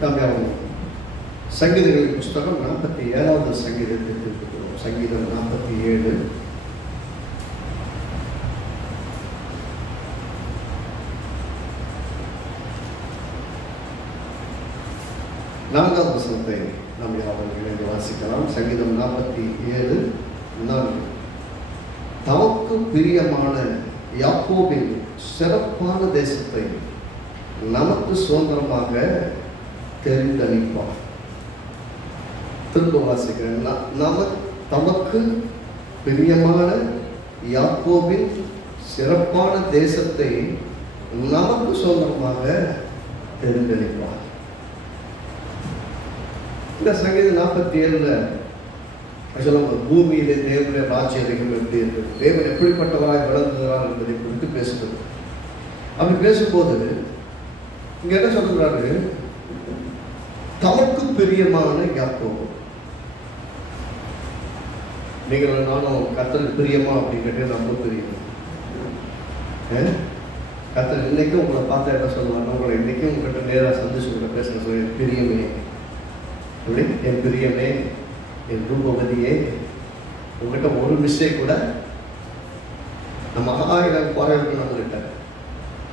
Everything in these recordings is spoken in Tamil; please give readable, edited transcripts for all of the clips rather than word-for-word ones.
நாம் சங்கீதங்களின் புஸ்தகம் 47வது சங்கீதத்தை திருப்பிக்கிறோம். சங்கீதம் 47 4வது வசனத்தை நாம் யாரும் இணைந்து வாசிக்கலாம். சங்கீதம் 47 4. தமக்கு பிரியமான யாக்கோபின் சிறப்பான தேசத்தை நமக்கு சுதந்திரமாக தெரிந்தளிப்பார். திரும்ப வாசிக்கிறேன். தமக்கு பிரியமான யாக்கோபின் சிறப்பான தேசத்தை நமக்கு சுதந்திரமாக தெரிந்தளிப்பார். இந்த சங்கீதம் 47 பூமியிலே தேவனுடைய ராஜ்யம் எப்படி இருக்கு, தேவன் எப்படிப்பட்டவராய் விளங்குகிறார் என்பதை குறித்து பேசுகிறது. அப்படி பேசும்போது இங்க என்ன சொல்றாரு? தமக்கு பிரியமான யாக்கோபு. நீங்கள் நானும் கர்த்தருக்கு பிரியமா அப்படின்னு கேட்டு நம்ம பிரியம். கர்த்தர் இன்னைக்கும் உங்களை பார்த்தா என்ன சொல்லுவாங்க? உங்களை இன்னைக்கும் உங்கள்கிட்ட நேராக சந்திச்சு உங்களை பேசுற சொல்லி பிரியமே, அப்படி என் பிரியமே, என் ரூபவதியே, உங்ககிட்ட ஒரு மிஸ்டேக் கூட நம்ம 1000 குறைகள் நம்மகிட்ட.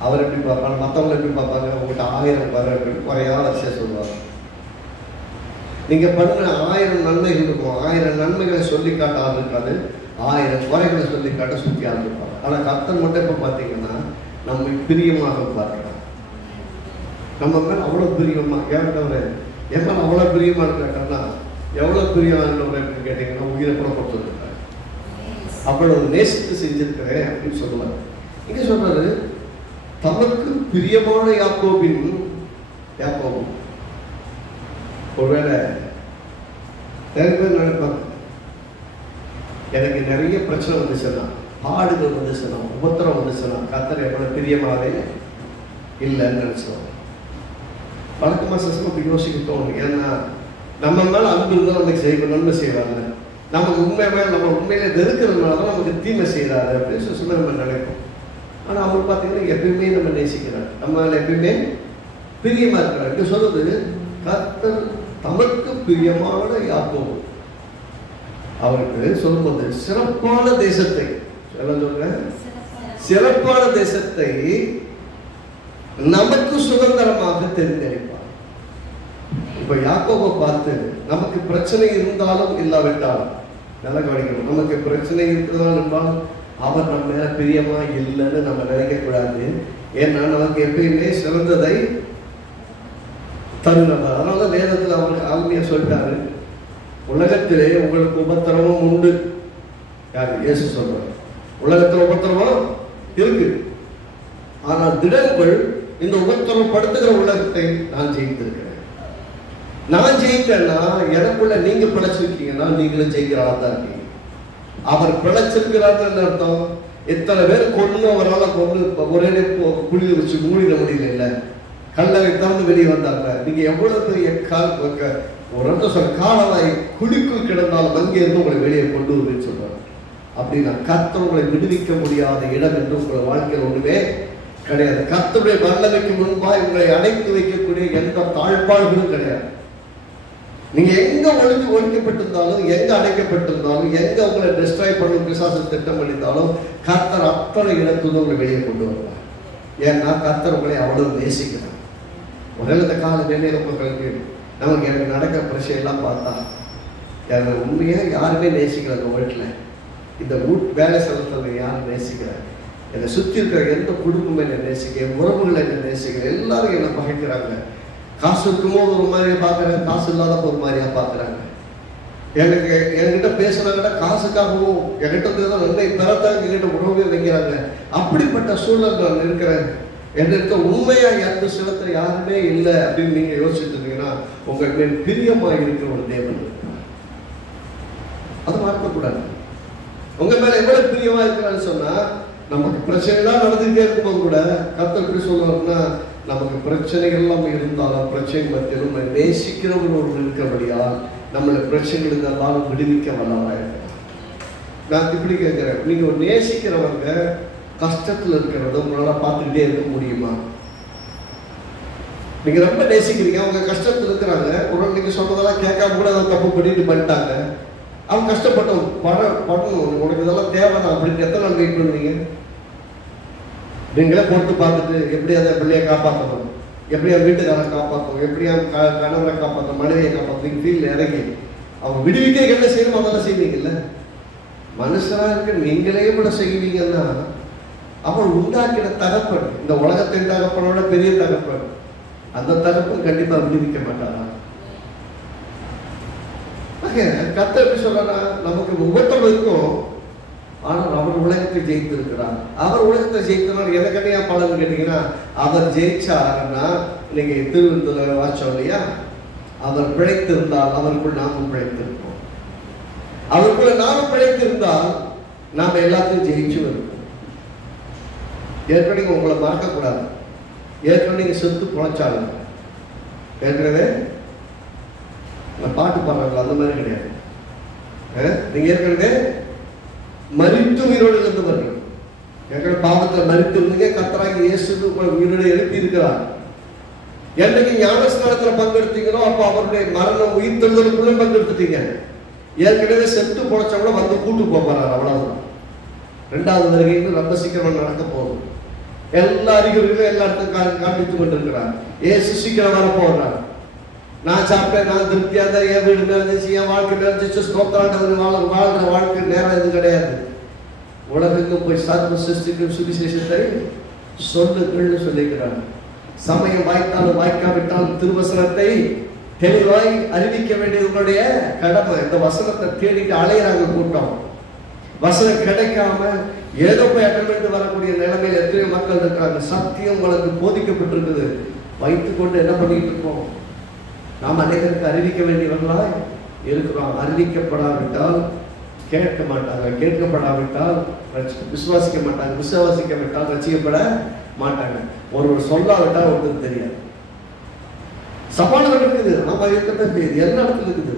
அவர் எப்படி பார்ப்பாங்க, மற்றவங்க எப்படி பார்ப்பாங்க? உங்கள்கிட்ட 1000 குறைகள் குறையாத விஷயம் சொல்லுவாங்க. நீங்க பண்ணுற 1000 நன்மைகள் இருக்கும், 1000 நன்மைகளை சொல்லி காட்ட ஆள் இருக்காது, 1000 குறைகளை சொல்லி காட்ட சுற்றி ஆள் இருப்பாங்க. ஆனால் கர்த்தர் மட்டும் இப்போ பார்த்தீங்கன்னா நம்ம பிரியமாக பார்க்கலாம். நம்ம மேலே அவ்வளோ பிரியமா கேட்டவரை என் மேலே அவ்வளோ பிரியமா இருக்காங்கன்னா எவ்வளோ பிரியமானவரை கேட்டீங்கன்னா உயிரை கூட கொடுத்துருக்காரு. அவ்வளவு நேசித்து செஞ்சிருக்கிறேன் அப்படின்னு சொல்லுவார். இங்க சொல்றாரு தமக்கு பிரியமான யாக்கோபின் யாக்கோபு. ஒருவேளை நிறைய பேர் நினைப்பாங்க, எனக்கு நிறைய பிரச்சனை வந்துச்சுன்னா, பாடுகள் வந்துச்சுன்னா, உபத்திரம் வந்துச்சுன்னா கர்த்தர் எவ்வளவு பிரியமாவே இல்லைன்னு நினைச்சோம். வழக்கமாக சிஸ்டம் அப்படி யோசிக்க தோணும். ஏன்னா நம்ம மேலே அன்பு இருந்தால் நமக்கு செய்ய நன்மை செய்வாங்க, நமக்கு உண்மை மேலே நம்ம உண்மையிலே வெறுக்கிறதுனால தான் நமக்கு தீமை செய்கிறாரு அப்படின்னு சொல்லி நம்ம நினைப்போம். ஆனால் அவர் பார்த்தீங்கன்னா எப்பயுமே நம்ம நேசிக்கிறார், நம்ம எப்பயுமே பிரியமாக இருக்கிறார். இங்கே சொல்றது கர்த்தர் தமக்கு பிரியமான யாக்கோபு. அவருக்கு சொல்லும்போது சிறப்பான தேசத்தை சொல்ற, சிறப்பான தேசத்தை நமக்கு சுதந்திரமாக தெரிந்தளிப்பார். இப்ப யாக்கோபை பார்த்து நமக்கு பிரச்சனை இருந்தாலும் இல்லாவிட்டாலும் நல்லா கவனிக்கணும். நமக்கு பிரச்சனை இருக்கிறதாலும் இருந்தாலும் அவர் நம்ம மேல பிரியமா இல்லைன்னு நம்ம நினைக்க கூடாது. ஏன்னா நமக்கு எப்பயுமே சிறந்ததை தருகிறவர். அதனால வேதத்தில் அவருக்கு ஆளுமையா சொல்லிட்டாரு, உலகத்திலே உங்களுக்கு உபத்திரமும் உண்டு. யாரு? இயேசு சொல்றாரு. உலகத்துல உபத்திரமும் இருக்கு, ஆனால் திடங்கள் இந்த உபத்திரம் படுத்துகிற உலகத்தை நான் ஜெயித்திருக்கிறேன். நான் ஜெயித்தேன்னா எனக்குள்ள நீங்க பிழைச்சிருக்கீங்கன்னா நீங்களும் ஜெயிக்கிறாள் தான் இருக்கீங்க. அவர் பிழைச்சிருக்கிறாருன்னு அர்த்தம் எத்தனை பேர் கொண்டு அவரால் கொண்டு ஒரே குழி வச்சு மூடிட முடியல, இல்லை கல்லறை திறந்து வெளியே வந்தாங்க. நீங்க எவ்வளவு பெரிய ஒரு சொல்ற காலவாய் குழிக்குள் கிடந்தாலும் அங்கே இருந்து உங்களை வெளியே கொண்டு வருன்னு சொல்றாங்க. அப்படின்னா கர்த்தர் உங்களை விடுவிக்க முடியாத இடம் என்று உங்களை வாழ்க்கையில் ஒண்ணுமே கிடையாது. கர்த்தருடைய வல்லமைக்கு முன்பாய் உங்களை அடைத்து வைக்கக்கூடிய எந்த தாழ்பாடுகளும் கிடையாது. நீங்க எங்க ஒழிக்கப்பட்டிருந்தாலும், எங்க அடைக்கப்பட்டிருந்தாலும், எங்க உங்களை டிஸ்ட்ராய் பண்ணும் பிசாசு திட்டம் பண்ணியிருந்தாலும் கர்த்தர் அத்தனை இடத்துல உங்களை வெளியே கொண்டு வருவார். ஏன்னா கர்த்தர் உங்களை அவ்வளவு நேசிக்கிறார். முதல்ல இந்த கால வேலையில மக்களுக்கு நமக்கு எனக்கு நடக்கிற பிரச்சனையெல்லாம் பார்த்தா எனக்கு உண்மையாக யாருமே நேசிக்கிறாங்க. வீட்டில் இந்த வேலை ஸ்தலத்தில் யாரும் நேசிக்கிறாங்க, என்னை சுற்றி இருக்கிற எந்த குடும்பமும் என்னை நேசிக்க, என் உறவுகளை என்னை நேசிக்கிற எல்லாரும் என்னை பகைக்கிறாங்க. காசு இருக்கும்போது ஒரு மாதிரியா பார்க்குறாங்க, காசு இல்லாதப்போ ஒரு மாதிரியா பார்க்குறாங்க. என்கிட்ட பேசுனாங்கன்னா காசுக்காகவும் என்கிட்ட தான் நன்மை பெறத்தான் என்கிட்ட உறவே வைக்கிறாங்க. அப்படிப்பட்ட சூழல் நான் இருக்கிறேன். என்கிட்ட உண்மையா எந்த சிலத்துல யாருமே இல்லை அப்படின்னு நீங்க யோசிச்சுட்டு இருந்தீங்கன்னா உங்கள் மேல் பிரியமா இருக்கிற ஒரு தேவன். அது மறக்கக்கூடாது. உங்க மேல எவ்வளவு பிரியமா இருக்கிறான்னு சொன்னா, நமக்கு பிரச்சனைலாம் நடந்துகிட்டே இருக்கும்போது கூட கர்த்தர் எப்படி சொல்லுவாருன்னா, நமக்கு பிரச்சனைகள் எல்லாம் இருந்தாலும் பிரச்சனை மத்தியிலும் நேசிக்கிறவங்க ஒரு இருக்கிறபடியால் நம்மளை பிரச்சனைகள் இருந்தாலும் விடுவிக்க வல்லவராக இருக்கிறார். நான் இப்படி கேட்கிறேன், நீங்க நேசிக்கிறவங்க கஷ்டத்தில் இருக்கிறத உங்களால் பார்த்துக்கிட்டே இருக்க முடியுமா? நீங்க ரொம்ப நேசிக்கிறீங்க, அவங்க கஷ்டத்தில் இருக்கிறாங்க, ஒரு நீங்க சொல்றதெல்லாம் கேட்காம கூட அதை தப்பு பண்ணிட்டாங்க, அவங்க கஷ்டப்பட்டோம் படணும், உனக்கு இதெல்லாம் தேவைதான் அப்படின்னு எத்தனை நாள் வெயிட் பண்ணுவீங்க? நீங்களே பொறுத்து பார்த்துட்டு எப்படி அதை பிள்ளையை காப்பாற்றணும், எப்படி என் வீட்டுக்காரன் காப்பாற்றணும், எப்படி என் கணவரை காப்பாற்றணும், மனைவியை காப்பாற்றணும், ஃபீல்டில் இறங்கி அவங்க விடுவிக்க என்ன செய்யணுமோ அதெல்லாம் செய்வீங்கல்ல. மனுஷனா இருக்க நீங்களே கூட செய்வீங்கன்னா அவன் உண்டாக்கின தகப்பன், இந்த உலகத்தின் தகப்பனோட பெரிய தகப்பன், அந்த தகப்பன் கண்டிப்பா விடுவிக்க மாட்டாரா? கர்த்தர் எப்படி சொல்றா, நமக்கு உபத்திரம் இருக்கும், ஆனால் அவர் உலகத்தை ஜெயித்திருக்கிறார். அவர் உலகத்தை ஜெயித்தனால் எனக்கு என்ன பலன் கேட்டீங்கன்னா, அவர் ஜெயிச்சாருன்னா நீங்க திருவிழா வாச்சோம் இல்லையா, அவர் பிழைத்திருந்தால் அவருக்குள் நாமும் பிழைத்திருப்போம். அவருக்குள்ள நாமும் பிழைத்திருந்தால் நாம எல்லாத்தையும் ஜெயிச்சு இருப்போம். ஏற்கனவே உங்களை மறக்கக்கூடாது. ஏற்கனவே நீங்க செத்து பொழைச்சாலும் ஏற்கனவே பாட்டு பாடுறாங்களா, அந்த மாதிரி கிடையாது. நீங்க ஏற்கனவே மரித்து உயிரோடு இருந்து வரீங்க. ஏற்கனவே பாவத்தில் மரித்து இருந்தீங்க, கர்த்தராகிய இயேசு உயிரோடு எழுப்பி இருக்கிறார். என்னைக்கு ஞானஸ்நானத்தில் பங்கெடுத்தீங்களோ அப்போ அவருடைய மரணம் உயிர்த்தெழுதலுக்குள்ள பங்கெடுத்துட்டீங்க. ஏற்கனவே செத்து பொழைச்சவங்கள வந்து கூட்டு போறாரு, அவ்வளவுதான். ரெண்டாவது வருகைன்னு ரொம்ப சீக்கிரம் நடக்க போகுது. எல்லா அறிகுறிகளும் எல்லா இடத்துக்கும் காண்பித்துக் கொண்டிருக்கிறார். ஏசு சீக்கிரம் வர போகிறார். நான் சாப்பிட்டேன், நான் திருப்தியா தான், என் வீடு நிறைஞ்சிச்சு, என் வாழ்க்கை நிறைஞ்சிச்சு, ஸ்தோத்திராண்டவர் வாழ்கிற வாழ்க்கை நேரம் எது கிடையாது. உலகெங்கும் போய் சர்வ சிருஷ்டிக்கும் சுவிசேஷத்தை சொல்லுங்கள்னு சொல்லிக்கிறார். சமயம் வாய்த்தாலும் வாய்க்காவிட்டாலும் திருவசனத்தை தெளிவாய் அறிவிக்க வேண்டியது உங்களுடைய கடமை. இந்த வசனத்தை தேடிட்டு அலையிறாங்க கூட்டம். வசனம் கிடைக்காம ஏதோ போய் அட்டமெண்ட் வரக்கூடிய நிலைமையில் எத்தனையோ மக்கள் இருக்கிறாங்க. சத்தியம் உங்களுக்கு போதிக்கப்பட்டிருக்குது, வைத்துக் கொண்டு என்ன பண்ணிட்டு இருக்கோம்? நாம் அனைவருக்கு அறிவிக்க வேண்டியவர்களாய் இருக்கிறோம். அறிவிக்கப்படாவிட்டால் கேட்க மாட்டாங்க, கேட்கப்படாவிட்டால் விசுவாசிக்க மாட்டாங்க, விசுவாசிக்கப்பட்டால் ரசிக்கப்பட மாட்டாங்க. ஒருவர் சொல்லாவிட்டால் ஒருத்தருக்கு தெரியாது. சவால்கள் இருக்குது, நம்ம இருக்கத்தான் தெரியுது, எல்லா இடத்துல இருக்குது.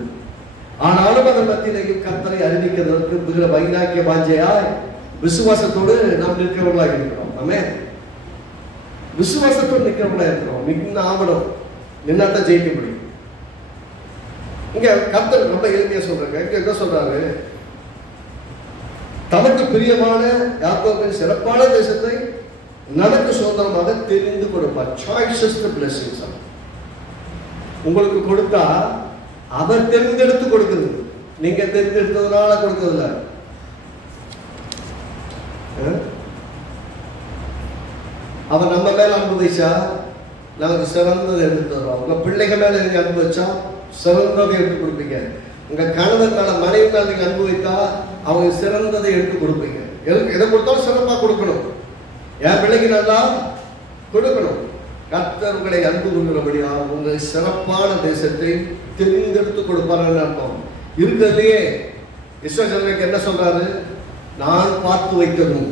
ஆனாலும் அதன் மத்தியிலேயும் கர்த்தரை அறிவிக்கிறதற்கு மிகுந்த வைராக்கிய வாஞ்சையாய் விசுவாசத்தோடு நாம் நிற்கிறவர்களாக இருக்கிறோம். ஆமென். விசுவாசத்தோடு நிற்கிறவர்களாக இருக்கிறோம். நின்று ஆவணம் நின்னாத்தான் ஜெயிக்க முடியும். இங்க கர்த்தர் ரொம்ப எளிமையா சொல்றாங்க. இங்க என்ன சொல்றாரு? தமக்கு பிரியமான யாக்கோபின் சிறப்பான தேசத்தை நமக்கு சுதந்திரமாக தெரிந்து கொடுப்பார். சாய்ஸஸ் தி பிளெஸிங்ஸ். உங்களுக்கு கொடுத்தா அவர் தெரிந்தெடுத்து கொடுக்குது, நீங்க தெரிந்தெடுத்ததுனால கொடுக்கறதில்ல. அவர் நம்ம மேல அன்பு வச்சா நமக்கு சிறந்ததை எடுத்து தருவோம். உங்க பிள்ளைகள் மேல நீங்க அன்பு வச்சா சிறந்ததை எடுத்து கொடுப்பீங்க. உங்க கணவன் மேல மனைவி மேல நீங்க அன்பு வைத்தா அவங்க சிறந்ததை எடுத்து கொடுப்பீங்க. எதை கொடுத்தாலும் சிறப்பா கொடுக்கணும். என் பிள்ளைக்கு நல்லா கொடுக்கணும். கர்த்தர் உங்களை அன்பு கொள்கிறபடியா உங்கள் சிறப்பான தேசத்தை தெரிந்தெடுத்து கொடுப்பாருன்னு அர்த்தம். இருக்கிறதுலையே இஸ்ரவேலுக்கு என்ன சொல்றாரு? நான் பார்த்து வைத்ததும்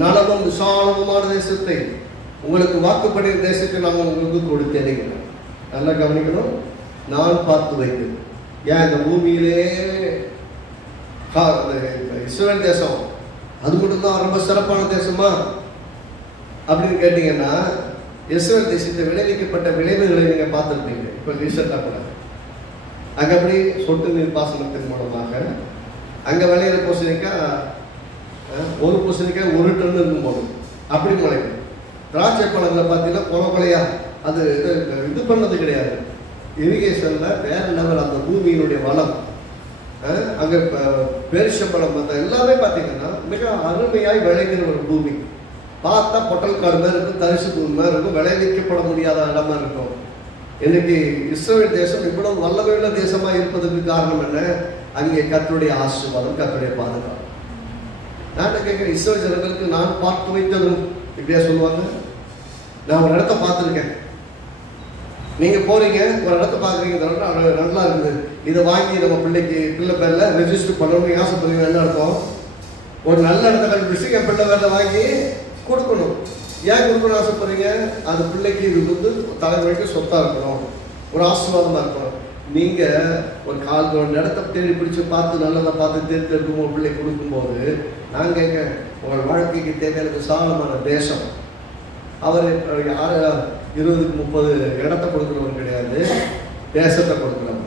நலமும் விசாலமுமான தேசத்தை, உங்களுக்கு வாக்குப்படிய தேசத்தை நான் உங்களுக்கு கொடுத்தேன். நல்லா கவனிக்கணும். நான் பார்த்து வைத்தது. ஏன் இந்த பூமியிலே இஸ்ரவேல் தேசம் அது மட்டும்தான் ரொம்ப சிறப்பான தேசமா அப்படின்னு கேட்டீங்கன்னா, இஸ்ரவேல் தேசத்தை விளைவிக்கப்பட்ட விளைவுகளை நீங்க பார்த்துருப்பீங்க. இப்போ ரீசெண்டாக கூட அங்கே அப்படி சொட்டு நீர் பாசனத்தின் மூலமாக அங்கே விளையிற பூசணிக்காய், ஒரு பூசணிக்காய் 1 டன் இருக்கும் போது அப்படி முளைக்கும். திராட்சை பழங்களை பார்த்தீங்கன்னா கொலையா அது இது பண்ணது கிடையாது. இரிகேஷன்ல வேற லெவல். அந்த பூமியினுடைய வளம் அங்கே பேரிச்சம்பழம் மற்ற எல்லாமே பார்த்தீங்கன்னா மிக அருமையாய் விளைகிற ஒரு பூமி. பார்த்தா பொட்டல் காடு மாதிரி இருக்கும், தரிசு பூமி மாதிரி இருக்கும், விளைவிக்கப்பட முடியாத இடமா இருக்கும். இன்னைக்கு இஸ்ரவேல் தேசம் இவ்வளவு வல்லமையுள்ள தேசமா இருப்பதற்கு காரணம் என்ன? அங்கே கர்த்தருடைய ஆசீர்வாதம், கர்த்தருடைய பாதுகாப்பு. நான் கேட்கிறேன், இஸ்ரவேல் ஜனங்களுக்கு நான் பார்த்து வைத்ததும் இப்படியா சொல்லுவாங்க? நான் ஒரு இடத்த பார்த்துருக்கேன். நீங்க போறீங்க, ஒரு இடத்த பார்க்குறீங்க, நல்லா இருக்குது, இதை வாங்கி நம்ம பிள்ளை பேர்ல ரெஜிஸ்டர் பண்ணணும்னு ஆசைப்படுறீங்க. என்ன அர்த்தம்? ஒரு நல்ல இடத்த கண்டுபிடிச்சு என் பிள்ளை பேர்ல வாங்கி கொடுக்கணும். ஏன் கொடுக்கணும் ஆசைப்படுறீங்க? அது பிள்ளைக்கு இது வந்து தலைமுறைக்கு சொத்தா இருக்கணும், ஒரு ஆசீர்வாதமா இருக்கணும். நீங்க ஒரு இடத்த தேடி பிடிச்சு பார்த்து நல்லதை பார்த்து தேர்ந்தெடுக்கும் உங்க பிள்ளை கொடுக்கும்போது நான் கேட்க, உங்கள் வாழ்க்கைக்கு தேவையான விசாலமான தேசம் அவர் 20-30 இடத்தை கொடுக்கிறவன் கிடையாது, தேசத்தை கொடுக்கிறவன்.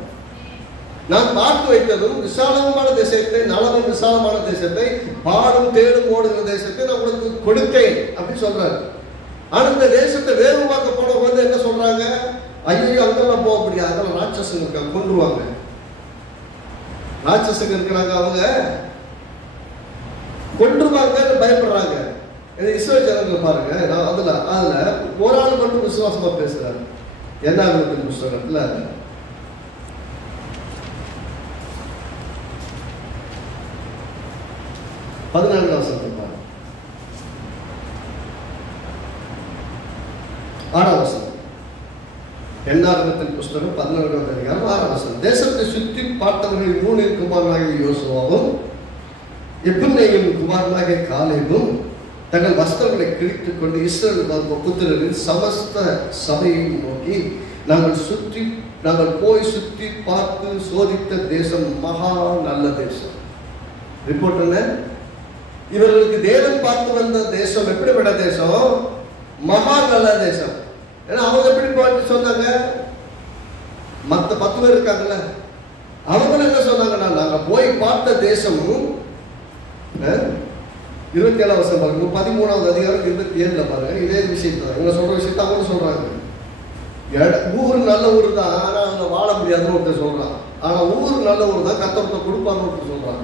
நான் பார்த்து வைத்ததும் விசாலமான தேசத்தை, நலமும் விசாலமான தேசத்தை, பாடும் தேடும் ஓடுகிற தேசத்தை நான் உங்களுக்கு கொடுத்தேன் அப்படின்னு சொல்றாரு. ஆனா இந்த தேசத்தை வேறுபாக்க போனவங்க வந்து என்ன சொல்றாங்க? ஐயோ அங்கெல்லாம் போக முடியாது, அதெல்லாம் ராட்சசங்க இருக்காங்க, கொண்டுருவாங்க. ராட்சசங்க இருக்கிறாங்க, அவங்க கொண்டுருவாங்கன்னு பயப்படுறாங்க. இஸ்ரவேல் ஜனங்களை பாருங்க, நான் அதுல ஒரு ஆள் மட்டும் விசுவாசமா பேசுறாரு. என்னாகமத்தின் புஸ்தகத்துல 14ஆம் வசனத்தை பாருங்க. 6ஆம் வசனம். என்னாகமத்தின் புஸ்தகம் 14ஆம் அதிகாரம் 6ஆம் வசனம். தேசத்தை சுற்றி பார்த்தவர்களில் 3 குமாரனாகிய யோசுவாவும் எப்புன்னேயின் குமாரனாகிய காலேபும் தங்கள் வஸ்திரங்களை கிழித்துக் கொண்டு இஸ்ரவேல் புத்திரரின் சமஸ்த சபையை நோக்கி, நாங்கள் போய் சுற்றி பார்த்து சோதித்த தேசம் மகா நல்ல தேசம். ரிப்போர்ட் என்ன? இவர்களுக்கு தேவன் பார்த்து வந்த தேசம் எப்படிப்பட்ட தேசம்? மகா நல்ல தேசம். ஏன்னா அவங்க எப்படி பார்த்து சொன்னாங்க? மற்ற 10 பேர் இருக்காங்கல்ல, அவங்க என்ன சொன்னாங்கன்னா, நாங்க போய் பார்த்த தேசம் 27ஆம் வசனம் பாருங்க, 13ஆவது அதிகாரம் 27ல பாருங்க, இதே விஷயத்தான் இவங்க சொல்ற விஷயத்த அவங்க சொல்றாங்க. ஊர் நல்ல ஊர் தான், ஆனா அவங்க வாழ முடியாதுன்னு ஒருத்தர் சொல்றான். ஆனா ஊர் நல்ல ஊர் தான், கர்த்தர் கொடுப்பான்னு ஒருத்தர் சொல்றாங்க.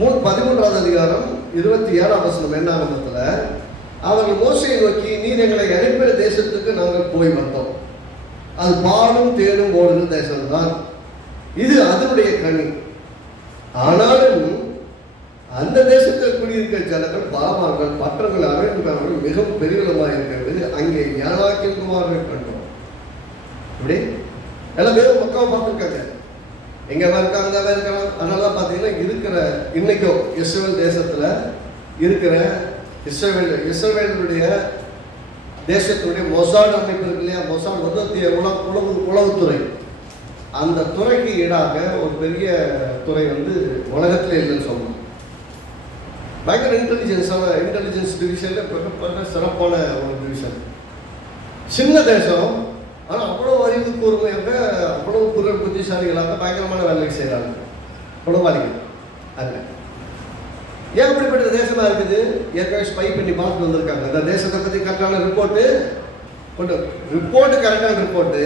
13ஆவது அதிகாரம் 27ஆம் வசனம் என்னாகமத்துல, அவர்கள் மோசேயை நோக்கி, நீர் எங்களை அனுப்பின தேசத்துக்கு நாங்கள் போய் வந்தோம், அது பாலும் தேனும் ஓடுகிற தேசம்தான், இது அதனுடைய கனி. ஆனாலும் அந்த தேசத்தில் குடியிருக்கிற ஜனங்கள் பாவங்கள், பற்றங்கள், அறைகள் மிகவும் பெரியவர்களாக இருக்கிறது. அங்கே ஏனாக்கின் குமாரர்கள் கண்டோம். இப்படி எல்லாம் வேறு மக்களை பார்த்துருக்காங்க, எங்க இருக்காங்க, அங்கே இருக்கலாம். அதனால பார்த்தீங்கன்னா இருக்கிற இன்னைக்கும் இஸ்ரவேல் தேசத்துல இருக்கிற இஸ்ரவேலுடைய தேசத்துடைய மொசாட் அமைப்பு இருக்கு இல்லையா? மொசாட் வந்து உளவுத்துறை. அந்த துறைக்கு ஈடாக ஒரு பெரிய துறை வந்து உலகத்துல இல்லைன்னு சொல்லணும். பயங்கர இன்டெலிஜென்ஸ் டிவிஷன்ல சிறப்பான ஒரு டிவிஷன். சின்ன தேசம், ஆனால் அவ்வளோ அறிவு கூர்மையாக, அவ்வளவு புத்திசாலிகளாக பயங்கரமான வேலையை செய்கிறாங்க. உளவாளிகள் அல்ல. ஏன் அப்படிப்பட்ட தேசமா இருக்குது? ஏற்கனவே ஸ்பை பண்ணி பார்த்து வந்திருக்காங்க. அந்த தேசத்தை பற்றி கரெக்டான ரிப்போர்ட்டு கரெக்டான ரிப்போர்ட்டு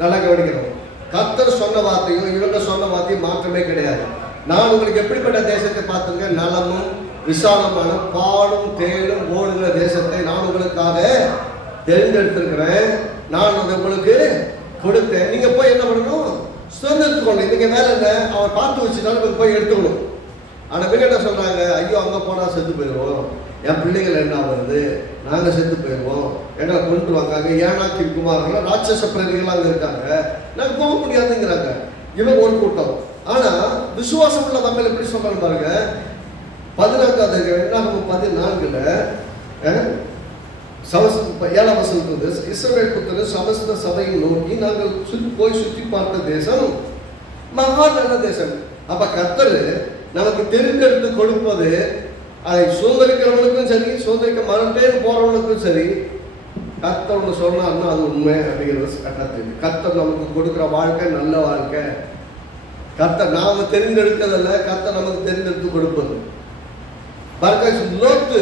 நல்லா கவனிக்கணும். கர்த்தர் சொன்ன வார்த்தையும் இவங்க சொன்ன வார்த்தையும் மாற்றமே கிடையாது. நான் உங்களுக்கு எப்படிப்பட்ட தேசத்தை பார்த்துங்க, நலமும் விசாலமான பாலும் தேடும் ஓடுகிற தேசத்தை நான் உங்களுக்காக தேர்ந்தெடுத்திருக்கிறேன், நான் அதை உங்களுக்கு கொடுத்தேன். நீங்க போய் என்ன பண்ணணும்? சுதந்திரத்துக்கணும். நீங்க வேலை என்ன, அவன் பார்த்து வச்சுட்டாலும் போய் எடுத்துக்கணும். ஆனா இவங்க என்ன சொல்றாங்க? ஐயோ அங்க போனா செத்து போயிடுவோம், என் பிள்ளைகள் என்ன வருது, நாங்க செத்து போயிடுவோம், எங்களை கொண்டு வாங்க. ஏனாக்கின் குமாரர்கள் ராட்சச பிரதிகள் அங்க இருக்காங்க, நாங்க போக முடியாதுங்கிறாங்க. இவங்க ஒரு கூட்டம். ஆனா விசுவாசம் உள்ள மக்கள் எப்படி சொல்றாங்க பாருங்க. 14வது 14ல 7ஆம் வசனத்துல, இஸ்ரவேல் புத்திரர் சமஸ்த சபையை நோக்கி, நாங்கள் போய் சுற்றி பார்த்த தேசம் மகா நல்ல தேசம். அப்ப கர்த்தர் நமக்கு தெரிந்தெடுத்து கொடுப்பது, அதை சுதந்திரிக்கிறவனுக்கும் சரி, சுதந்திரிக்க மறந்தேன்னு போறவனுக்கும் சரி, கர்த்தர் ஒன்று சொன்னார்னா அது உண்மை அப்படிங்கிறது கரெக்டாக தெரியும். கர்த்தர் நமக்கு கொடுக்குற வாழ்க்கை நல்ல வாழ்க்கை. கர்த்தர் நாம தெரிந்தெடுக்கிறதில்ல, கர்த்தர் நமக்கு தெரிந்தெடுத்து கொடுப்பது. லோத்து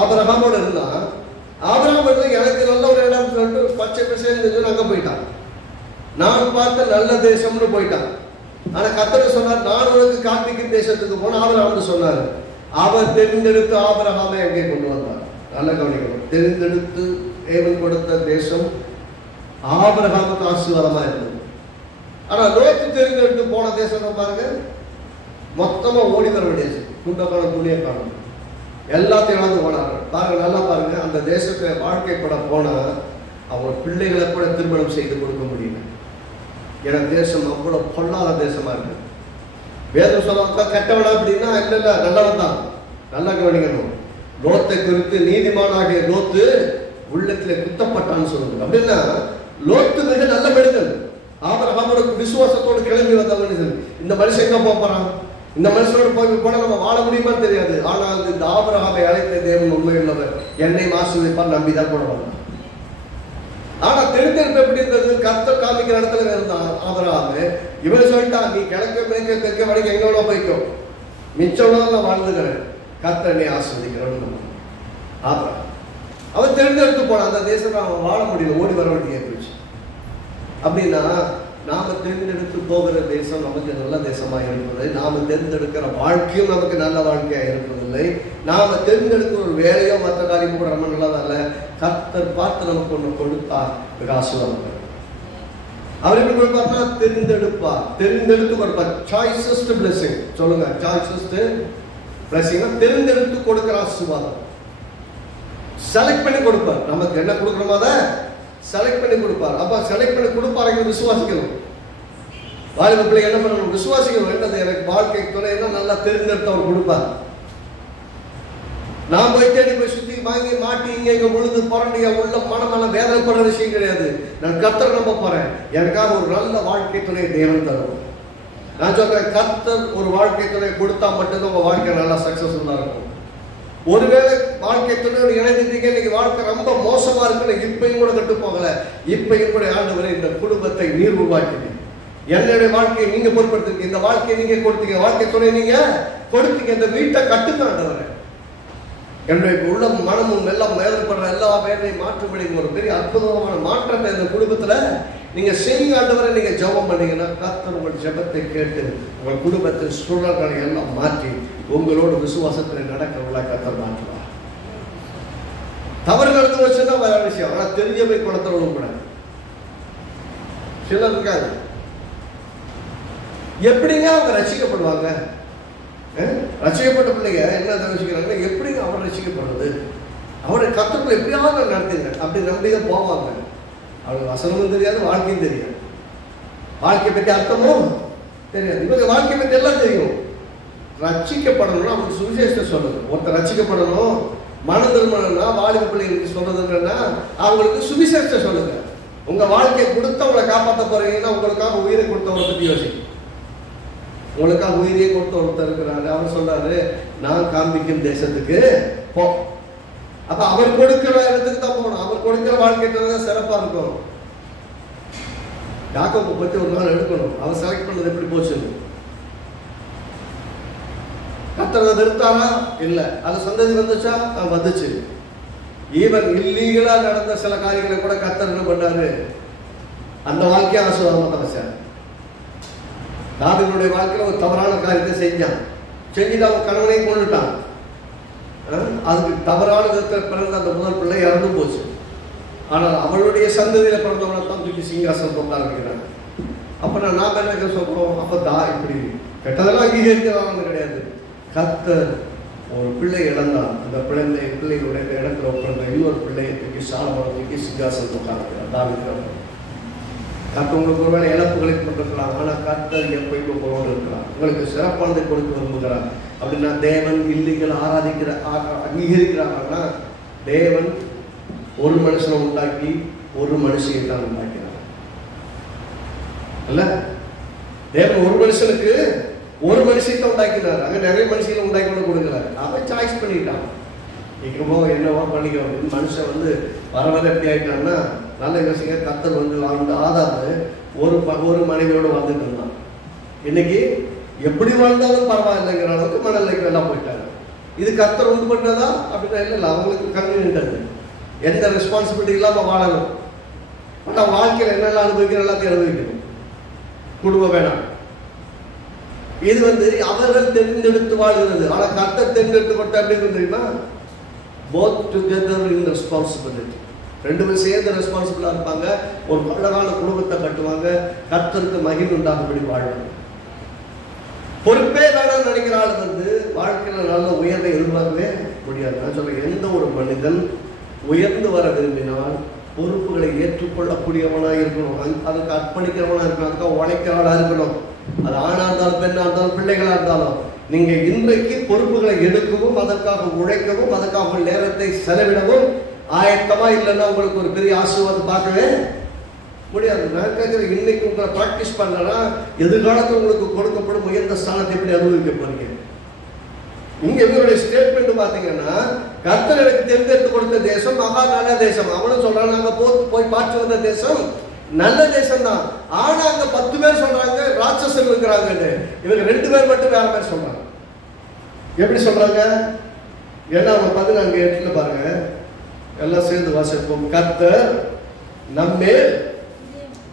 ஆபிரகாமோட இருந்தா, ஆபிரகாம் எனக்கு நல்ல ஒரு இடம் பச்சை பசேன்னு அங்க போயிட்டான். நான் பார்த்த நல்ல தேசம்னு போயிட்டான். ஆனா கர்த்தர் சொன்னார், நான் உனக்கு காண்பிக்கும் தேசத்துக்கு போன ஆபிரகாம் சொன்னாரு. அவர் தெரிந்தெடுத்து ஆபிரகாமை அங்கே கொண்டு வந்தார். நல்லா கவனிக்கணும். தெரிந்தெடுத்து தேவன் கொடுத்த தேசம் ஆபிரகாமுக்கு ஆசீர்வாதமா இருந்தது. ஆனா லோத்து தெரிந்தெடுத்து போன தேசம் பாருங்க, மொத்தமா ஓடி வர வேண்டியது. துண்ட காலம், துணியை காணும், எல்லாத்தையும் இழந்து போனார்கள். பாருங்க, நல்லா பாருங்க. அந்த தேசத்தை வாழ்க்கைப்பட போனா அவங்க பிள்ளைகளை கூட திருமணம் செய்து கொடுக்க முடியல. ஏன்னா தேசம் அவ்வளவு பொல்லாத தேசமா இருக்கு. வேதம் சொல்ல கெட்டவனா அப்படின்னா இல்ல, நல்லவன் தான். நல்லா கவனிக்கணும். லோத்தை குறித்து நீதிமானாகிய லோத்து உள்ளத்துல குத்தப்பட்டான்னு சொல்லுங்க. அப்படின்னா லோத்து மிக நல்ல மனிதன். ஆபிரகாமுக்கு விசுவாசத்தோடு கிளம்பி வந்த மனிதன். இந்த மனுஷன் எங்க போறான்? இந்த மனுஷனோட போனா நம்ம வாழ முடியுமான்னு தெரியாது. ஆனால் இந்த ஆபிரகாமை அழைத்த தேவன் உண்மையுள்ளவர், என்னை ஆசீர்வதிப்பார் நம்பிதான் கூட வந்தான். இருப்பு எப்படி இருந்தது? கர்த்தர் காமிக்கிற இடத்துல இருந்தான் ஆபிரகாம். இவன் சொல்லிட்டான், நீ கிழக்கு மேற்கு தெற்கு வரைக்கும் எங்க வேணா போய்க்கோ, மிச்சம் நான் வாழ்ந்துக்கிறேன், கர்த்தர் என்னை ஆஸ்வதிக்கிறேன்னு ஆபிரகாம். அவன் தேர்ந்தெடுத்து போனான். அந்த தேசத்தை அவன் வாழ முடியல, ஓடி வர வேண்டிய போச்சு. அப்படின்னா நாம தேர்ந்தெடுத்து போகிற தேசம் நமக்கு நல்ல தேசமா இருப்பது, நாம தேர்ந்தெடுக்கிற வாழ்க்கையும் நமக்கு நல்ல வாழ்க்கையா இருப்பதில்லை. நாம தேர்ந்தெடுக்கிற ஒரு வேலையோ மற்ற காரியம் கூட ரொம்ப நல்லதல்ல. கர்த்தர் பார்த்து நமக்கு ஒண்ணு கொடுத்தா ஆசீர்வாதம். அவர் எப்படி கொடுப்பார்னா தெரிந்தெடுப்பார், தெரிந்தெடுத்து கொடுப்பார். சாய்ஸஸ்ட் பிளெஸிங் சொல்லுங்க, சாய்ஸஸ்ட் பிளெஸிங், தெரிந்தெடுத்து கொடுக்கிற ஆசீர்வாதம். செலக்ட் பண்ணி கொடுப்பார். நமக்கு என்ன கொடுக்குறோமோ அதை செலக்ட் பண்ணி கொடுப்பார். அப்ப செலக்ட் பண்ணி கொடுப்பாரு, விசுவாசிக்கணும். வாலிப பிள்ளை என்ன பண்ணணும்? விசுவாசிக்கணும். என்னது? எனக்கு வாழ்க்கை துணை என்ன நல்லா தெரிந்தெடுத்து அவர் கொடுப்பார். நான் போய் தேடி போய் சுத்தி வாங்கி மாட்டி இங்க உழுது புரண்டிய உள்ள மனமான வேதனைப்படுற விஷயம் கிடையாது. நான் கர்த்தர் நம்ப போறேன். எனக்காக ஒரு நல்ல வாழ்க்கை துணை தேவன் தரும். நான் சொல்றேன், கர்த்தர் ஒரு வாழ்க்கை துணை கொடுத்தா மட்டும்தான் உங்க வாழ்க்கை நல்லா சக்சஸ்ஃபுல்லா இருக்கும். ஒருவேளை வாழ்க்கை துணையோடு இணைஞ்சிட்டீங்க, இன்னைக்கு வாழ்க்கை ரொம்ப மோசமா இருக்குன்னு இப்பயும் கூட கட்டு போகல, இப்பயும் கூட ஆண்டவரே இந்த குடும்பத்தை நீர் உருவாக்கினீங்க, என்னுடைய வாழ்க்கையை நீங்க பொறுப்படுத்திருக்கீங்க, இந்த வாழ்க்கையை நீங்க கொடுத்தீங்க, வாழ்க்கை துணை நீங்க கொடுத்தீங்க, இந்த வீட்டை கட்டுங்க ஆண்டவரே. என்னுடைய உள்ள மனமும் எல்லாம் வேதனைப்படுற எல்லா வேலையும் மாற்றும்படி ஒரு பெரிய அற்புதமான மாற்றத்தை இந்த குடும்பத்துல நீங்க செய்ய ஆண்டவரை நீங்க ஜெபம் பண்ணீங்கன்னா கர்த்தர் உங்கள் ஜெபத்தை கேட்டு உங்கள் குடும்பத்தின் சூழல்களை எல்லாம் மாற்றி உங்களோட விசுவாசத்தில் நடக்கிறவங்களா கர்த்தர் மாற்றுவார். தவறு நடந்து வச்சுதான் வேற விஷயம். ஆனா தெரிஞ்சவை குளத்தவங்களும் கூட சிலர் இருக்காங்க. எப்படிங்க அவங்க ரசிக்கப்படுவாங்க? ரசிக்கப்பட்ட பிள்ளைங்க என்ன ரசிக்கிறாங்க? எப்படிங்க அவர் ரசிக்கப்படுறது? அவரை கர்த்தருக்குள்ள எப்படியாவது நடத்துங்க அப்படி நம்பிதான் போவாங்க. அவங்களுக்கு வசனமும் தெரியாது, வாழ்க்கையும் தெரியாது, வாழ்க்கை பற்றி அர்த்தமும் தெரியாது. இவங்க வாழ்க்கை பற்றி எல்லாம் தெரியும். ரட்சிக்கப்படணும்னா அவங்களுக்கு சுவிசேஷத்தை சொல்லுது. ஒருத்தர் ரட்சிக்கப்படணும், மன திருமணம்னா வாலிப பிள்ளைங்களுக்கு சொல்றதுன்னா அவங்களுக்கு சுவிசேஷத்தை சொல்லுங்க. உங்க வாழ்க்கையை கொடுத்து அவங்களை காப்பாற்ற போறீங்கன்னா உங்களுக்காக உயிரை கொடுத்தவரை பற்றி யோசிங்க. உங்களுக்காக உயிரியை கொடுத்த ஒருத்தர் இருக்கிறாரு, அவர் சொல்றாரு, நான் காண்பிக்கும் தேசத்துக்கு போ. அப்ப அவர் கொடுக்கிற இடத்துக்கு தான் போகணும். அவர் கொடுக்கிற வாழ்க்கை தான் சிறப்பா இருக்கும். யாக்கோபை பத்தி ஒரு நாள் எடுக்கணும். அவர் செலக்ட் பண்ணது எப்படி போச்சு? கர்த்தர் நிறுத்தானா? இல்ல. அது சந்ததி வந்துச்சா? வந்துச்சு. ஈவன் இல்லீகலா நடந்த சில காரியங்களை கூட கர்த்தர் என்ன பண்ணாரு? அந்த வாழ்க்கையை ஆசீர்வாதமா தான் வச்சார். தாவீதுடைய வாழ்க்கையில ஒரு தவறான காரியத்தை செஞ்சான், செஞ்சுட்டு அவன் கணவனையும் கொண்டுட்டான். அதுக்கு தவறான விதத்தில் பிறந்த அந்த முதல் பிள்ளை இறந்து போச்சு. ஆனால் அவளுடைய சந்ததியில பிறந்தவனை தான் தூக்கி சிங்காசனம் கொண்டாட வைக்கிறாங்க. அப்ப நான் என்ன சொல்றோம்? அப்ப இப்படி கெட்டதெல்லாம் அங்கீகரிக்கிறான்னு கிடையாது. கர்த்தர் ஒரு பிள்ளை இழந்தான். அந்த பிள்ளைகளுடைய இடத்துல பிறந்த இன்னொரு பிள்ளையை தூக்கி சாலமோனை தூக்கி சிங்காசனம் கொண்டாடுகிறார் தாவீது. கர்த்தர் உங்களுக்கு ஒருவேளை இழப்புகளை கொண்டிருக்கலாம், ஆனால் கர்த்தர் எப்பயும் உங்களோடு இருக்கிறார், உங்களுக்கு சிறப்பானதை கொடுக்க விரும்புகிறார். அப்படின்னா தேவன் இல்லீகல் அங்கீகரிக்கிறாங்கன்னா தேவன் ஒரு மனுஷனை உண்டாக்கி ஒரு மனுஷியை தான் உண்டாக்கிறார். அல்ல, தேவன் ஒரு மனுஷனுக்கு ஒரு மனுஷத்தை உண்டாக்கினார். அங்க நிறைய மனுஷங்களை உண்டாக்கி கொண்டு கொடுக்கிறார். அவன் சாய்ஸ் பண்ணிட்டான். இங்கமோ என்னவோ பண்ணிக்கிறோம். மனுஷன் வர வர எப்படி ஆயிட்டான்னா, நல்ல யோசிக்க, கர்த்தர் வாழ்ந்த ஆதாமு ஒரு மனைவியோடு வாழ்ந்துட்டு இருந்தான். இன்னைக்கு எப்படி வாழ்ந்தாலும் பரவாயில்லைங்கிற அளவுக்கு மனநிலைக்கு எல்லாம் போயிட்டாங்க. இது கர்த்தர் உண்டு பண்ணதா அப்படின்னா இல்லை, அவங்களுக்கு கன்வீனியன்ட். எந்த ரெஸ்பான்சிபிலிட்டி இல்லாம வாழணும். ஆனா வாழ்க்கையில என்னெல்லாம் அனுபவிக்கிற எல்லாத்தையும் அனுபவிக்கணும். குடும்பம் வேணாம். இது அவர்கள் தேர்ந்தெடுத்து வாழ்கிறது. ஆனா கர்த்தர் தேர்ந்தெடுத்து கொண்ட அப்படின்னு தெரியுமா? both together in responsibility. ரெண்டு பேரும் சேர்ந்து ரெஸ்பான்சிபிளா இருப்பாங்க. ஒரு அழகான குடும்பத்தை கட்டுவாங்க. கர்த்தருக்கு மகிமை உண்டாகும்படி வாழ்வாங்க. பொறுப்பே வேணாம்னு நினைக்கிற ஆள் வாழ்க்கையில நல்ல உயர்வை எதிர்பார்க்கவே முடியாது. நான் சொல்றேன், எந்த ஒரு மனிதன் உயர்ந்து வர விரும்பினால் பொறுப்புகளை ஏற்றுக்கொள்ளக்கூடியவனா இருக்கணும், அதுக்கு அர்ப்பணிக்கிறவனா இருக்கணும், அதுக்காக உழைக்கிறவனா இருக்கணும். அது ஆணா இருந்தாலும் பெண்ணா இருந்தாலும் பிள்ளைகளா இருந்தாலும் நீங்க இன்றைக்கு பொறுப்புகளை எடுக்கவும் அதற்காக உழைக்கவும் அதற்காக நேரத்தை செலவிடவும் ஆயத்தமா இல்லைன்னா உங்களுக்கு ஒரு பெரிய ஆசீர்வாதம் பார்க்கவே முடியாது. நான் கேட்கிறேன், இன்னைக்கு உங்களை பிராக்டிஸ் பண்ணனா எதிர்காலத்தில் உங்களுக்கு கொடுக்கப்படும் உயர்ந்த ஸ்தானத்தை எப்படி அனுபவிக்க போறீங்க? இங்க இவருடைய ஸ்டேட்மெண்ட் பாத்தீங்கன்னா, கர்த்தர் எனக்கு தேர்ந்தெடுத்து கொடுத்த தேசம் மகா நல்ல தேசம். அவனும் சொல்றான், நாங்க போய் பார்த்து வந்த தேசம் நல்ல தேசம் தான். ஆனா அங்க 10 பேர் சொல்றாங்க ராட்சசன் இருக்கிறாங்கன்னு. இவங்க 2 பேர் மட்டும் வேற மாதிரி சொல்றாங்க. எப்படி சொல்றாங்க? ஏன்னா 14:8 பாருங்க, எல்லாம் சேர்ந்து வாசிப்போம். கர்த்தர் நம்மேல்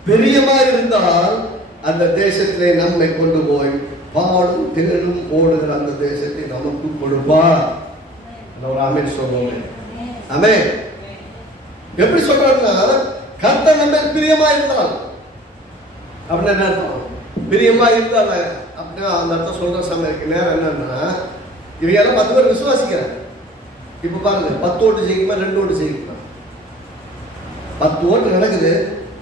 பிரியமா இருந்தால் அந்த தேசத்திலே நம்மை கொண்டு போய் பாலும் தேனும் ஓடுகிற அந்த தேசத்தை நமக்கு கொடுப்பார். ஒரு ஆமென் சொல்லுவோம். ஆமென். எப்படி சொல்றாருன்னா, கர்த்தர் நம்ம பிரியமா இருந்தால் அப்படின்னு என்ன அர்த்தம்? பிரியமா இருந்தால் அப்படின்னா அந்த அர்த்தம் சொல்ற சமயம் நேரம் என்னன்னா, இவையெல்லாம் 10 பேர் விசுவாசிக்கிறாங்க. இப்ப பாருங்க, 10 ஓட்டு செய்யுமா 2 ஓட்டு செய்யுமா? 10 ஓட்டு நடக்குது,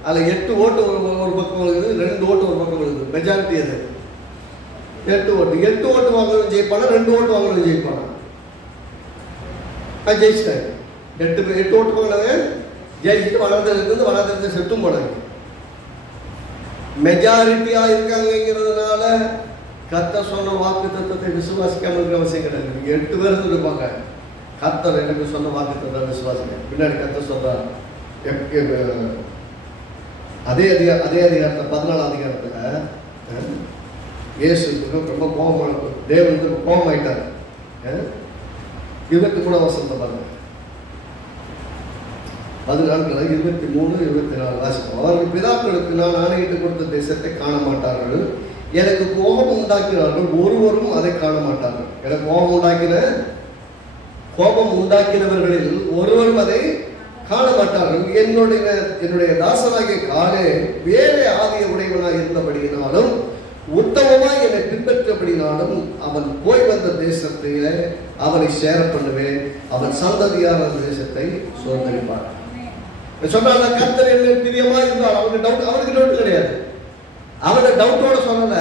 அதுல 8 ஓட்டு ஒரு பக்கம் வருது, 2 ஓட்டு ஒரு பக்கம் வருது. மெஜாரிட்டி அது 8 ஓட்டு வாங்குறவங்க ஜெயிப்பானா, 2 ஓட்டு வாங்குறவங்க ஜெயிப்பானா? ஜெயிச்சிட்டாங்க. 8 ஓட்டு வாங்கினாங்க, ஜெயிச்சுட்டு வளர்ந்து செட்டும் போனாங்க. மெஜாரிட்டியா இருக்காங்கிறதுனால கர்த்தர் சொன்ன வாக்கு தத்துவத்தை விசுவாசிக்காம இருக்கிற அவசியம் கிடையாது. 8 பேர் இருப்பாங்க, கர்த்தர் எனக்கு சொன்ன வாக்கு தத்துவத்தை விசுவாசிக்க. பின்னாடி கர்த்தர் சொல்றார், அதே அதிகாரத்தில் 14ஆம் அதிகாரத்துல இயேசு ரொம்ப கோபமான தேவன் கோபம் ஆயிட்டார். 23 வசனத்தை பாருங்க, 14 23 24 வாசிப்போம். அவர்கள் பிதாக்களுக்கு நான் ஆணையிட்டு கொடுத்த தேசத்தை காண மாட்டார்கள், எனக்கு கோபம் உண்டாக்கினார்கள், ஒருவரும் அதை காண மாட்டார்கள். எனக்கு கோபம் உண்டாக்கினவர்களில் ஒருவரும் அதை காண மாட்டார்கள். என்னுடைய தாசனாகிய காலே வேறு ஆதிய உடையவனாக இருந்தபடியினாலும் உத்தமமாய் என்னை பின்பற்றபடினாலும் அவன் போய் வந்த தேசத்திலே அவனை சேர பண்ணுவேன், அவன் சந்ததியான தேசத்தை சுதந்திரிப்பார். சொன்னால கர்த்தர் என்ன பிரியமா இருந்தால் அவனுக்கு டவுட் கிடையாது. அவனை டவுட்டோட சொல்லல,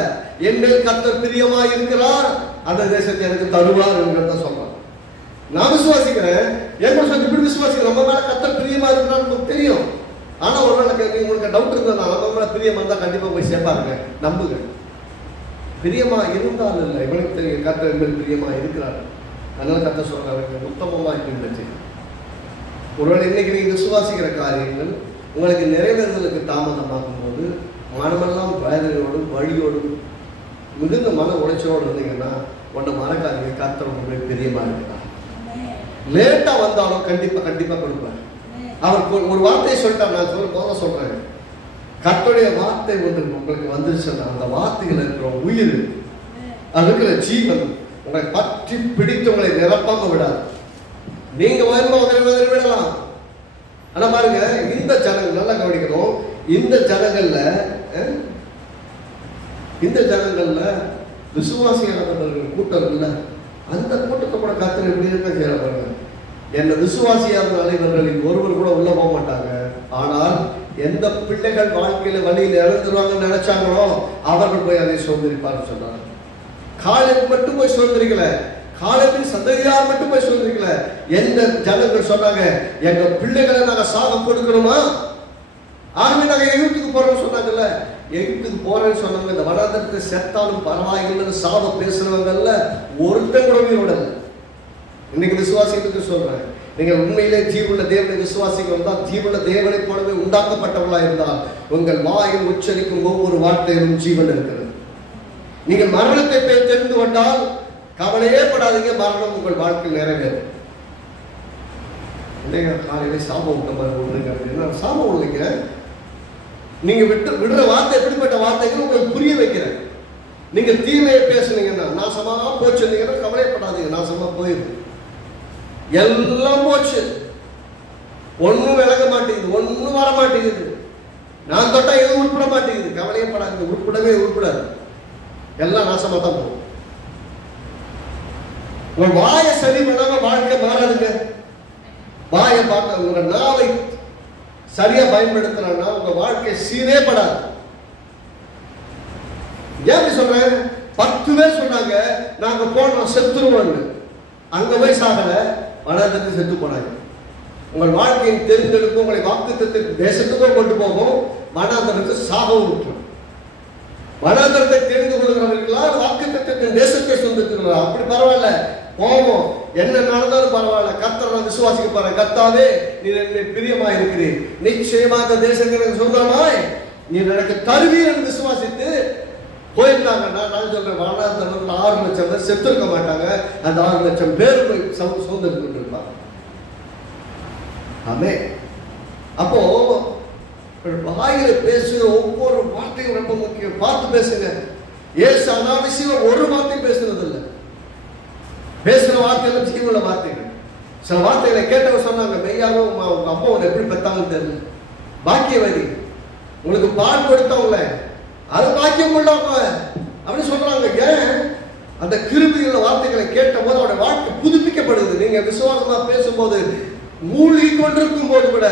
என் மேல் கர்த்தர் பிரியமா இருக்கிறார், அந்த தேசத்தை எனக்கு தருவார் என்கிறத சொல்றான். நான் விசுவாசிக்கிறேன், என் இப்படி விசுவாசிக்கிறேன், நம்ம மேல கர்த்தர் பிரியமா இருக்கிறான்னு உங்களுக்கு தெரியும். ஆனா ஒரு நாள் உங்களுக்கு டவுட் இருந்தா நம்ம மேல பிரியமா இருந்தா கண்டிப்பா போய் சேர்ப்பாருங்க, நம்புங்க. பிரியமா இருந்தால் இல்லை, இவனுக்கு தெரியும் கர்த்தர் மேல் பிரியமா இருக்கிறார். அதனால கர்த்தர் சொல்றாங்க, உத்தமமா பின்பற்றி. ஒருவேளை இன்னைக்கு நீங்க விசுவாசிக்கிற காரியங்கள் உங்களுக்கு நிறைவேறுதலுக்கு தாமதமாகும் போது மனமெல்லாம் வேதனையோடும் வழியோடும் மிகுந்த மன உளைச்சலோடு இருந்தீங்கன்னா ஒன்றை மறக்காதீங்க, கர்த்தர் உங்களுக்கு பிரியமா இருக்கிறார். லேட்டா வந்தாலும் கண்டிப்பா கொடுப்பார். அவர் ஒரு வார்த்தையை சொல்லிட்டார். நான் சொல்றேன், கர்த்தருடைய வார்த்தை ஒன்று உங்களுக்கு வந்துருச்சுன்னா அந்த வார்த்தைகள் இருக்கிற உயிர், அது இருக்கிற ஜீவன் உங்களை பற்றி பிடித்து உங்களை நிரப்பாம விடாது. நீங்க விடலாம். ஆனா பாருங்க, இந்த ஜனங்கள் நல்லா கவனிக்கணும், இந்த ஜனங்கள்ல விசுவாசியானவர்கள் கூட்டம் இல்ல, அந்த கூட்டத்தை கூட கர்த்தர் எப்படி இருக்க செய்யறாங்க. என்ன விசுவாசியான இவர்களில் ஒருவர் கூட உள்ள போக மாட்டாங்க. ஆனால் எந்த பிள்ளைகள் வாழ்க்கையில வழியில் இழந்துருவாங்கன்னு நினைச்சாங்களோ அவர்கள் போய் அதை சுதந்திரிப்பார்னு சொன்னாங்க. காலேப் மட்டும் போய் சுதந்திரிக்கல, காலேபின் சந்ததியார் மட்டும் போய் சுதந்திரிக்கல. எந்த ஜனங்கள் சொன்னாங்க, எங்க பிள்ளைகளை நாங்க சாக கொடுக்கணுமா, ஆகவே நாங்க எகிப்துக்கு போறோம்னு சொன்னாங்கல்ல. எகிப்துக்கு போறேன்னு சொன்னாங்க. இந்த வனாந்தரத்தை செத்தாலும் பரவாயில்லைன்னு சாப பேசுறவங்கல்ல ஒருத்தன் கூட விடல. இன்னைக்கு விசுவாசிகளுக்கு சொல்றேன், நீங்கள் உண்மையிலே ஜீவுள்ள தேவனை விசுவாசிகள் தான், ஜீவுள்ள தேவனை போலவே உண்டாக்கப்பட்டவர்களா இருந்தால் உங்கள் வாயில் உச்சரிக்கும் ஒவ்வொரு வார்த்தையிலும் ஜீவன் இருக்கிறது. நீங்கள் மரணத்தை போய் தெரிந்து கொண்டால் கவலையே படாதீங்க, மரணம் உங்கள் வாழ்க்கையில் நிறைவேறும். காலையில சாபம் விட்ட மாதிரி விடுறீங்க அப்படின்னா சாபம் விடுறீங்க. நீங்க விடுற வார்த்தை எப்படிப்பட்ட வார்த்தைகள் உங்களுக்கு புரிய வைக்கிறேன். நீங்க தீமையை பேசுனீங்கன்னா, நாசமா போச்சுன்னீங்கன்னா கவலைப்படாதீங்க, நாசமா போயிருக்கு. எல்லாம் போச்சு, ஒன்னும் விளங்க மாட்டேங்குது, ஒன்னும் வர மாட்டேங்குது, நான் தொட்டா எதுவும் உருப்பட மாட்டேங்குது, கவலையே படாது, உருப்படாது, எல்லாம் நாசமா தான் போகும். உங்க வாயை சரி பண்ணாம வாழ்க்கை மாறாதுங்க. வாயை பார்க்க உங்க நாவை சரியா பயன்படுத்தினா உங்க வாழ்க்கை சீரே படாது. ஏன் சொல்றேன், 10 பேர் சொன்னாங்க நாங்க போனோம் செத்துருவோம், அங்க போய் சாகல, வனாந்தரத்தை செத்து போனாங்க. உங்கள் வாழ்க்கையின் தெரிந்தெடுக்கும் உங்களை வாக்குத்தத்தத்திற்கு தேசத்துக்கும் கொண்டு போகும், வனாந்தரத்தை சாகவும் விட்டுரும். வனாந்தரத்தை தெரிந்து கொள்கிறவர்களால் வாக்குத்தத்தத்தின் தேசத்தை சொந்தத்துக்கிறார். அப்படி பரவாயில்ல, போவோம். என்ன நடந்தாலும் பரவாயில்ல, கர்த்தரை விசுவாசிக்க போறேன். கர்த்தாவே நீர் என்னை பிரியமா இருக்கிறீர், நிச்சயமாக தேசங்களுக்கு சொந்தமாய் நீர் எனக்கு தருவீர் என்று விசுவாசித்து போயிருந்தாங்க. நான் சொல்றேன், வாழ்நாள் 6 லட்சம் பேர் செத்து இருக்க மாட்டாங்க. அந்த 6 லட்சம் பேர் போய் சுதந்திரம் இருப்பாங்க. ஆமே. அப்போ வாயில பேசுகிற ஒவ்வொரு வார்த்தையும் ரொம்ப முக்கியம். பார்த்து பேசுங்க. ஏசு அனாவசியம் ஒரு வார்த்தை பேசுறது இல்லை. பேசுற வார்த்தைகள் ஜீவன வார்த்தைகள். சில வார்த்தைகளை கேட்டவங்க சொன்னாங்க, மெய்யாக உங்க அப்பா உன்னை எப்படி பெத்தாங்கன்னு தெரியல, பாக்கியவாதி, உங்களுக்கு பால் கொடுத்தவங்கள அது பாக்கியம் உள்ளவங்க அப்படின்னு சொல்றாங்க. ஏன்? அந்த கிருபியுள்ள வார்த்தைகளை கேட்ட போது அவருடைய வாழ்க்கை புதுப்பிக்கப்படுது. நீங்க விசுவாசமா பேசும்போது மூழ்கி கொண்டிருக்கும் போது கூட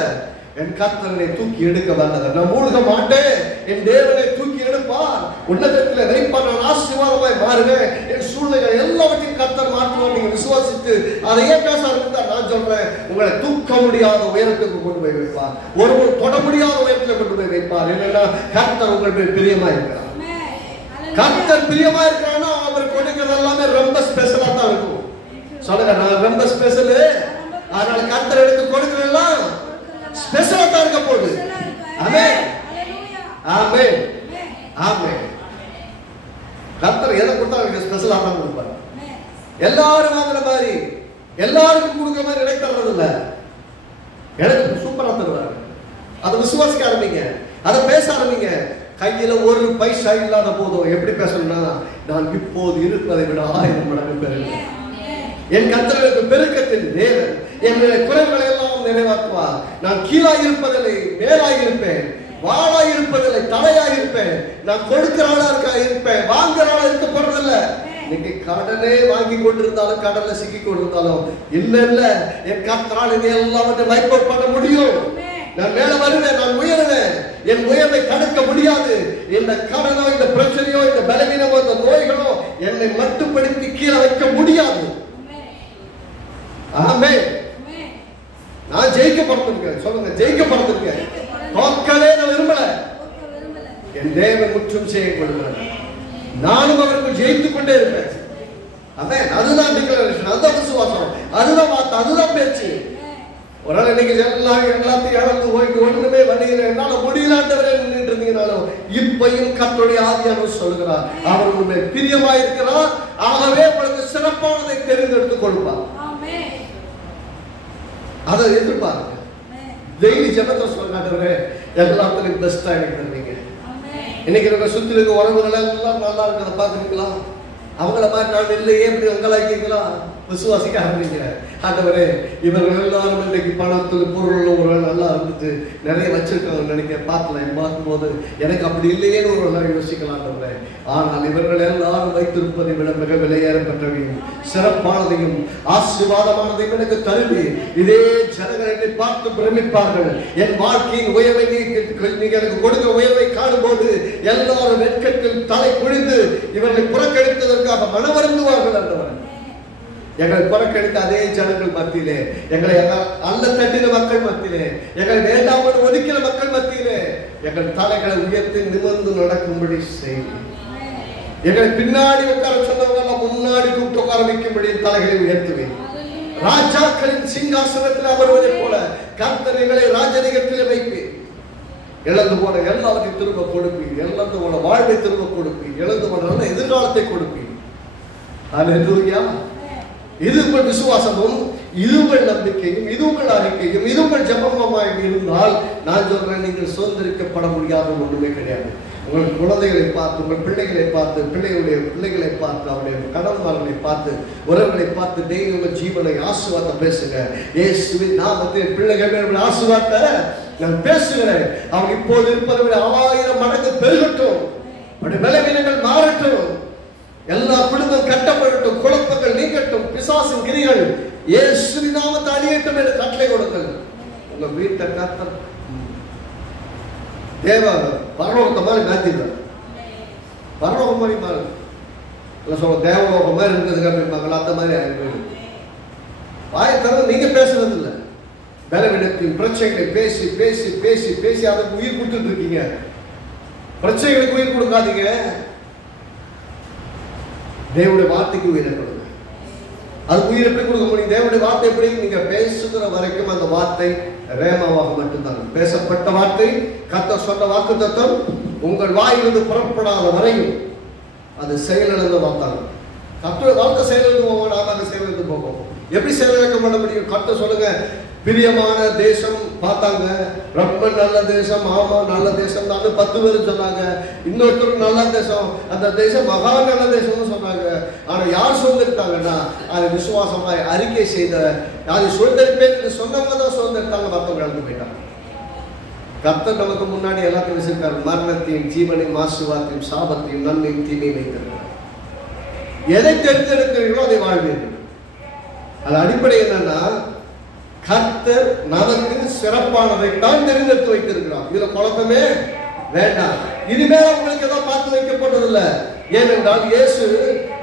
என் கர்த்தனை தூக்கி எடுக்க வல்லவர், நான் மூழ்க மாட்டேன், என் தேவனை தூக்கி எடுப்பார், உன்னதத்தில் வைப்பார், நான் ஆசீர்வாதமாய் மாறுவேன், என் சூழ்நிலை எல்லாவற்றையும் கர்த்தர் மாற்றுவார். நீங்க விசுவாசித்து அதையே பேச ஆரம்பித்தா நான் சொல்றேன், உங்களை தூக்க முடியாத உயரத்துக்கு கொண்டு போய் வைப்பார், ஒருவர் தொட முடியாத உயரத்தில் கொண்டு போய் வைப்பார். என்னன்னா கர்த்தர் உங்கள் மேல் பிரியமா இருக்கிறார். கர்த்தர் பிரியமா இருக்கிறான்னா அவர் கொடுக்கிறது எல்லாமே ரொம்ப ஸ்பெஷலா தான் இருக்கும். சொல்லுங்க, நான் ரொம்ப ஸ்பெஷலு, அதனால கர்த்தர் எடுத்து கொடுக்கிறதெல்லாம் ஸ்பெஷலா தான் இருக்க போகுது. ஆமென், ஆமென், ஆமென். கர்த்தர் எதை கொடுத்தாலும் ஸ்பெஷலா தான் கொடுப்பாரு. எல்லாரும் வாங்குற மாதிரி எல்லாருக்கும் கொடுக்குற மாதிரி நினைக்கிறது இல்ல, எனக்கு சூப்பரா தருவாரு. அதை விசுவாசிக்க ஆரம்பிங்க, அதை பேச ஆரம்பிங்க. கையில ஒரு பைசா இல்லாத போதும் எப்படி பேசணும்னா, நான் இப்போது இருப்பதை விட 1000 மடங்கு பெறுகிறேன். என் கர்த்தருக்கு பெருக்கத்தின் தேவன் என்னுடைய குறைகளை எல்லாம் நிறைவாக்குவார். நான் கீழாக இருப்பதில்லை, மேலாக இருப்பேன், வாழாக இருப்பதில்லை, தலையாக இருப்பேன். நான் கொடுக்கிற ஆளா இருப்பேன், வாங்குற ஆளா இருக்க போறதில்லை. இன்னைக்கு கடனே வாங்கி கொண்டிருந்தாலும், கடல்ல சிக்கி கொண்டிருந்தாலும், இல்ல இல்ல என் கர்த்தரால் இதை எல்லாவற்றையும் வைப்போட் பண்ண முடியும். நான் மேல வருவேன், நான் உயருவேன். என் உயர்வை தடுக்க முடியாது. இந்த கடனோ, இந்த பிரச்சனையோ, இந்த பலவீனமோ, இந்த நோய்களோ என்னை மட்டுப்படுத்தி கீழே வைக்க முடியாது. ஆமென். நான் ஜெயிக்க படுத்திருக்கேன். சொல்லுங்க, ஜெயிக்க படுத்திருக்கேன். தோக்கவே நான் விரும்பல. என் தேவன் முற்றும் செய்யப்படுகிறார். நானும் அவருக்கு ஜெயித்துக் கொண்டே இருப்பேன். ஆமென். அதுதான் டிக்ளரேஷன், அதுதான் விசுவாசம், அதுதான் வார்த்தை, அதுதான் பேச்சு. ஒரு நாள் இன்னைக்கு எல்லாத்தையும் இழந்து போயிட்டு ஒண்ணுமே வண்டியில் என்னால முடியலாண்டவரே நின்றுட்டு இருந்தீங்கனாலும் இப்பையும் கர்த்தருடைய ஆவியானவர் சொல்கிறார், அவர் உண்மை பிரியமா இருக்கிறார். ஆகவே உங்களுக்கு சிறப்பானதை தெரிந்தெடுத்துக் கொடுப்பார். அதை எதிர்பார்க்க டெய்லி ஜெபத்தை சொல்றாண்டவரே, எல்லாத்துலயும் பெஸ்டா எனக்கு தருவீங்க. இன்னைக்கு நம்ம சுத்தி இருக்க உறவுகள் எல்லாம் நல்லா இருக்கிறத பாக்குறீங்களா? அவங்கள மாதிரி நான் இல்லையே இப்படி உங்களாக்கீங்களா? விசுவாசிக்க ஆரம்பிக்கிறேன். ஆண்டவரே, இவர்கள் எல்லாரும் இன்றைக்கு பணத்துக்கு பொருள் ஒரு நல்லா இருந்துட்டு நிறைய வச்சிருக்காங்க நினைக்க பார்க்கும்போது எனக்கு அப்படி இல்லையேன்னு ஒரு நாள் யோசிக்கலாம். ஆனால் இவர்கள் எல்லாரும் வைத்திருப்பதை விட மிக விலையேற பெற்றவையும் சிறப்பானதையும் ஆசீர்வாதமானதையும் எனக்கு தருவி. இதே ஜனங்கள் என்னை பார்த்து பிரமிப்பார்கள். என் வாழ்க்கையின் உயர்வை நீங்க எனக்கு கொடுக்கிற உயர்வை காணும் போது எல்லாரும் வெட்கத்தில் தலை குழிந்து இவர்களை புறக்கணித்ததற்காக மனவருந்துவார்கள். ஆண்டவரே, எங்களை புறக்கணித்த அதே ஜனங்கள் மத்தியிலே, எங்களை அல்ல தட்டின மக்கள் மத்தியிலே, எங்களை வேண்டாமல் ஒதுக்கிற மக்கள் மத்தியிலே எங்கள் தலைகளை உயர்த்தி நிமிர்ந்து நடக்கும்படி செய்து, எங்களை பின்னாடி உட்கார சொன்னவங்க முன்னாடி கூப்பிட்டு உட்கார வைக்கும்படி தலைகளை உயர்த்துவேன். ராஜாக்களின் சிங்காசனத்தில் அமர்வதை போல கர்த்தர் எங்களை ராஜரிகத்திலே வைப்பேன். இழந்து போன எல்லாவற்றையும் திரும்ப கொடுப்பேன். இழந்து போன வாழ்வை திரும்ப கொடுப்பேன். இழந்து போன நல்ல எதிர்காலத்தை கொடுப்பேன். அல்லேலூயா. இது உங்கள் விசுவாசமும், இது உங்கள் நம்பிக்கையும், இது உங்கள் அறிக்கையும், இது உங்கள் ஜெபமுமாய் இருந்தால் நான் சொல்றேன், நீங்கள் சுதந்திரிக்கப்பட முடியாத ஒன்றுமே கிடையாது. உங்கள் குழந்தைகளை பார்த்து, உங்கள் பிள்ளைகளை பார்த்து, பிள்ளைகளுடைய பிள்ளைகளை பார்த்து, அவருடைய கணவன்மார்களை பார்த்து, உறவுகளை பார்த்து டெய்லி உங்கள் ஜீவனை ஆசீர்வாதம் பேசுங்க. இயேசுவின் நாமத்தில் பிள்ளைகள் ஆசீர்வாதத்தை நான் பேசுகிறேன். அவங்க இப்போது இருப்பதை விட 1000 மடங்கு பெருகட்டும். அவருடைய பலவீனங்கள் மாறட்டும். எல்லா குடும்பம் கட்டப்படட்டும். குழப்பங்கள் நீக்கட்டும். பிசாசின் கிரிகள் இயேசுவின் நாமத்தை அழியட்டும் என்று கட்டளை கொடுங்கள். உங்க வீட்டை கர்த்தர் தேவ பரலோகத்தை மாதிரி மாத்திடுவார். பரலோகம் மாதிரி மாறு சொல்ல, தேவலோகம் மாதிரி இருக்கிறதுக்கு அப்படிம்பாங்களா, அந்த மாதிரி ஆயிடுவாங்க. வாயை தவிர நீங்க பேசுறது இல்லை. பலவீனத்தின் பிரச்சனைகளை பேசி பேசி பேசி பேசி அதுக்கு உயிர் கொடுத்துட்டு இருக்கீங்க. பிரச்சனைகளுக்கு உயிர் கொடுக்காதீங்க. தேவனுடைய வார்த்தைக்கு உயிரை கொடுங்க. அது உயிர் எப்படி கொடுக்க முடியும்? தேவனுடைய வார்த்தை எப்படி? நீங்க பேசுகிற வரைக்கும் அந்த வார்த்தை ரேமாவாக மட்டும்தான். பேசப்பட்ட வார்த்தை, கர்த்தர் சொன்ன வாக்குத்தத்தம் உங்கள் வாயிலிருந்து புறப்படாத வரையும் அது செயலிழந்து வார்த்தாங்க. கர்த்தருடைய வார்த்தை செயலிழந்து போவோம், நாம செயலிழந்து போவோம். எப்படி செயலிழக்க பண்ண முடியும்? கர்த்தர் சொல்லுங்க, பிரியமான தேசம் பார்த்தாங்க, ரொம்ப நல்ல தேசம், ஆமா நல்ல தேசம் தான் 10 பேர் சொன்னாங்க. இன்னொருத்தர் நல்ல தேசம், அந்த தேசம் மகா நல்ல தேசம்னு சொன்னாங்க. ஆனா யார் சுதந்திரித்தாங்கன்னா அதை விசுவாசமாய் அறிக்கை செய்த, அதை சுதந்திரிப்பேன் சொன்னவங்க தான் சுதந்திரித்தாங்க, மற்றவங்க இழந்து போயிட்டாங்க. கர்த்தர் நமக்கு முன்னாடி எல்லாத்தையும் வச்சிருக்காரு. மரணத்தையும் ஜீவனையும் ஆசீர்வாதத்தையும் சாபத்தையும் நன்மையும் தீமையும் வைத்திருக்கிறார். எதை தெரிந்தெடுக்கிறீர்களோ அதை வாழ்வீர்கள். அது அடிப்படை என்னன்னா, கர்த்தர் நமக்கு சிறப்பானதை தான் தெரிந்தெடுத்து வைத்திருக்கிறார். இதுல குழப்பமே வேண்டாம். இனிமேல் உங்களுக்கு ஏதோ பார்த்து வைக்கப்பட்டதில்லை. ஏனென்றால் இயேசு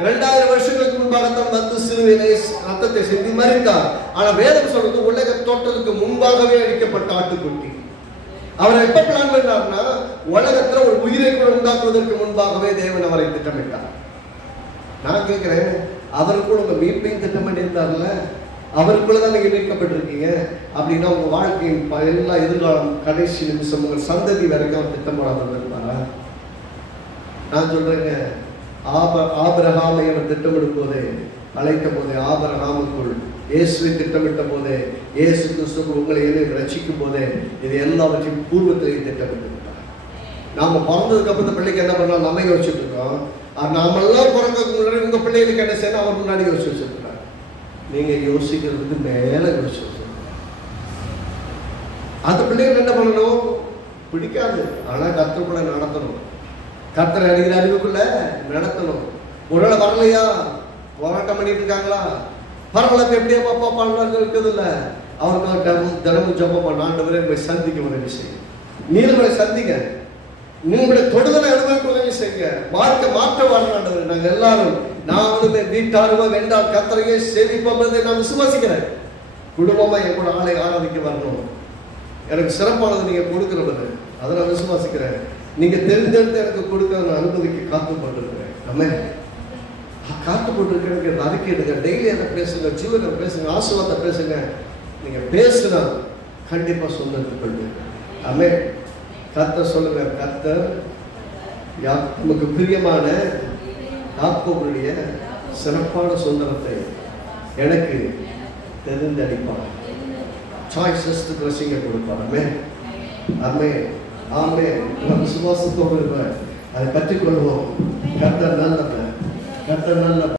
2000 வருஷங்களுக்கு முன்பாகத்தான் வந்து சிலுவையிலே ரத்தத்தை சிந்தி மரித்தார். ஆனா வேதம் சொல்றது உலக தோற்றத்துக்கு முன்பாகவே அளிக்கப்பட்ட ஆட்டுக்குட்டி. அவர் எப்ப பிளான் பண்ணார்னா, உலகத்துல ஒரு உயிரை கூட உண்டாக்குவதற்கு முன்பாகவே தேவன் அவரை திட்டமிட்டார். நான் கேட்கிறேன், அவருக்குள்ள உங்க மீட்பையும் திட்டம் பண்ணியிருந்தார்ல, அவருக்குள்ளதான் நீங்க மீட்கப்பட்டிருக்கீங்க. அப்படின்னா உங்க வாழ்க்கையின் எல்லா எதிர்காலம் கடைசி நிமிஷம் உங்கள் சந்ததி வரைக்கும் அவர் திட்டம் போடாமல் இருப்பாரா? நான் சொல்றேங்க, ஆபிரகாமை அவர் திட்டமிடும் போதே, அழைத்த போதே, ஆபிரகாமுக்குள் இயேசுவை திட்டமிட்ட போதே, இயேசு கிறிஸ்து உங்களை ரட்சிக்கும் போதே இது எல்லாவற்றையும் பூர்வத்திலேயே திட்டமிட்டு விட்டார். நாம பிறந்ததுக்கு அப்புறம் இந்த பிள்ளைக்கு என்ன பண்ணலாம் நம்ம யோசிச்சுட்டு இருக்கோம். நாமெல்லாம் பிறந்ததுக்கு முன்னாடி உங்க பிள்ளைகளுக்கு என்ன செய்யணும் அவர் முன்னாடி யோசிச்சு வச்சிருக்கிறார். நீங்க யோசிக்கிறதுக்கு மேல யோசிச்சு அந்த பிள்ளைகள் என்ன பண்ணணும்? பிடிக்காது, ஆனா கர்த்தர் கூட நடத்தணும். கர்த்தர் அறிகிற அறிவுக்குள்ள நடத்தணும். ஒருவேளை வரலையா, போராட்டம் பண்ணிட்டு இருக்காங்களா, பரவாயில்ல, எப்படியா பாப்பா பாடுறாங்க இருக்குது இல்ல, அவருக்கு தினமும் ஜெபம் பண்ண, ஆண்டவரே போய் சந்திக்க உதவி செய்யுங்க. நீங்களும் சந்திங்க, நீங்களுடைய தொடுதலை அனுபவிக்க உதவி செய்யுங்க. மாற்ற வரணும். நாங்க எல்லாரும், நானுமே வீட்டாருமா வேண்டாம் கர்த்தரையே சேவிப்போம் நான் விசுவாசிக்கிறேன். குடும்பமா என் கூட ஆளை ஆராதிக்க வரணும். எனக்கு சிறப்பானது நீங்க கொடுக்கிறவரு, அதை நான் விசுவாசிக்கிறேன். நீங்க தெரிஞ்செடுத்து எனக்கு கொடுக்க அனுமதிக்கு காத்து போட்டிருக்கிறேன். நம்ம காத்து போட்டிருக்கிறேன். அறிக்கையிடுங்க, டெய்லி அதை பேசுங்க, ஜீவனை பேசுங்க, ஆசீர்வாதத்தை பேசுங்க. நீங்க பேசுனா கண்டிப்பா சொன்னதுக்கு கொள்வீங்க. ஆமே. கர்த்தர் சொல்லுங்க, கர்த்தர் நமக்கு பிரியமான யாக்கோபுடைய சிறப்பான சுதந்திரத்தை எனக்கு தெரிந்தளிப்பார். சாய்ஸஸ்ட் பிளஸிங்கை கொடுப்பார். ஆமே ஆமே ஆமே. விசுவாசத்தோடு இருப்பார். அதை கற்றுக்கொள்வோம். கர்த்தர் நல்லவர், கர்த்தர் நல்லவர்.